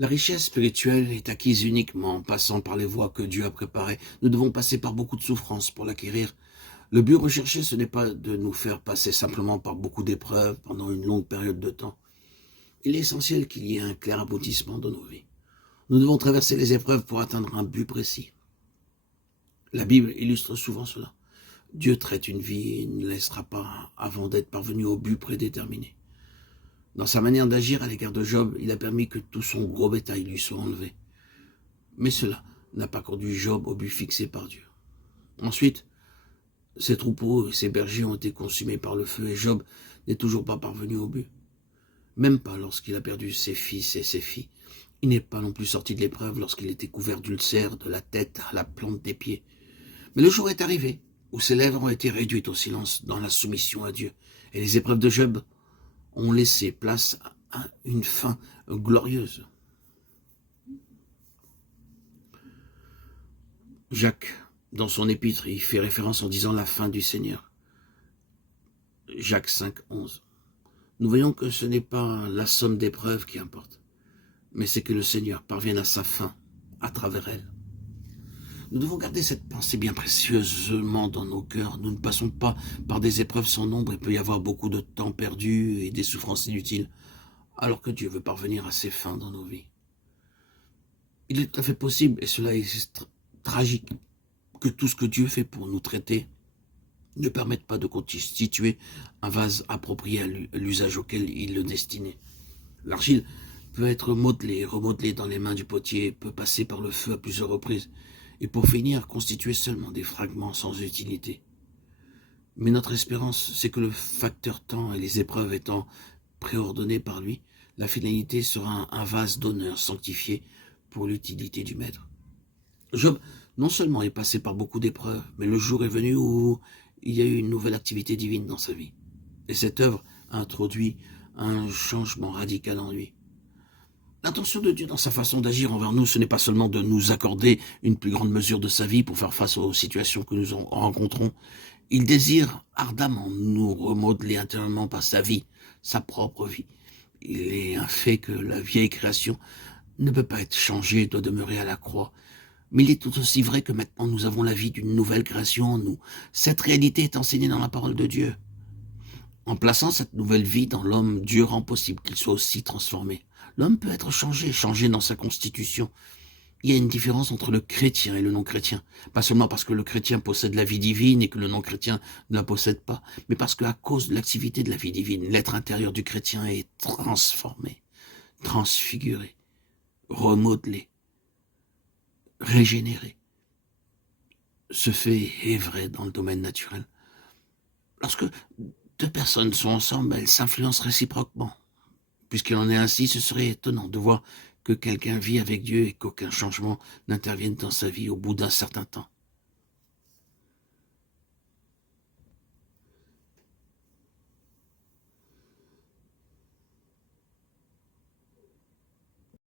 La richesse spirituelle est acquise uniquement en passant par les voies que Dieu a préparées. Nous devons passer par beaucoup de souffrances pour l'acquérir. Le but recherché, ce n'est pas de nous faire passer simplement par beaucoup d'épreuves pendant une longue période de temps. Il est essentiel qu'il y ait un clair aboutissement dans nos vies. Nous devons traverser les épreuves pour atteindre un but précis. La Bible illustre souvent cela. Dieu traite une vie et ne laissera pas avant d'être parvenu au but prédéterminé. Dans sa manière d'agir à l'égard de Job, il a permis que tout son gros bétail lui soit enlevé. Mais cela n'a pas conduit Job au but fixé par Dieu. Ensuite, ses troupeaux et ses bergers ont été consumés par le feu et Job n'est toujours pas parvenu au but. Même pas lorsqu'il a perdu ses fils et ses filles. Il n'est pas non plus sorti de l'épreuve lorsqu'il était couvert d'ulcères de la tête à la plante des pieds. Mais le jour est arrivé où ses lèvres ont été réduites au silence dans la soumission à Dieu. Et les épreuves de Job ont laissé place à une fin glorieuse. Jacques, dans son épître, il fait référence en disant la fin du Seigneur. Jacques 5, 11. Nous voyons que ce n'est pas la somme d'épreuves qui importe, mais c'est que le Seigneur parvienne à sa fin à travers elle. Nous devons garder cette pensée bien précieusement dans nos cœurs. Nous ne passons pas par des épreuves sans nombre. Il peut y avoir beaucoup de temps perdu et des souffrances inutiles, alors que Dieu veut parvenir à ses fins dans nos vies. Il est tout à fait possible, et cela est tragique, que tout ce que Dieu fait pour nous traiter ne permette pas de constituer un vase approprié à l'usage auquel il le destinait. L'argile peut être modelée et remodelée dans les mains du potier, peut passer par le feu à plusieurs reprises, et pour finir, constituer seulement des fragments sans utilité. Mais notre espérance, c'est que le facteur temps et les épreuves étant préordonnées par lui, la finalité sera un vase d'honneur sanctifié pour l'utilité du Maître. Job, non seulement est passé par beaucoup d'épreuves, mais le jour est venu où il y a eu une nouvelle activité divine dans sa vie. Et cette œuvre a introduit un changement radical en lui. L'intention de Dieu dans sa façon d'agir envers nous, ce n'est pas seulement de nous accorder une plus grande mesure de sa vie pour faire face aux situations que nous rencontrons. Il désire ardemment nous remodeler intérieurement par sa vie, sa propre vie. Il est un fait que la vieille création ne peut pas être changée, doit demeurer à la croix. Mais il est tout aussi vrai que maintenant nous avons la vie d'une nouvelle création en nous. Cette réalité est enseignée dans la parole de Dieu. En plaçant cette nouvelle vie dans l'homme, Dieu rend possible qu'il soit aussi transformé. L'homme peut être changé dans sa constitution. Il y a une différence entre le chrétien et le non-chrétien. Pas seulement parce que le chrétien possède la vie divine et que le non-chrétien ne la possède pas, mais parce qu'à cause de l'activité de la vie divine, l'être intérieur du chrétien est transformé, transfiguré, remodelé, régénéré. Ce fait est vrai dans le domaine naturel. Lorsque deux personnes sont ensemble, elles s'influencent réciproquement. Puisqu'il en est ainsi, ce serait étonnant de voir que quelqu'un vit avec Dieu et qu'aucun changement n'intervienne dans sa vie au bout d'un certain temps.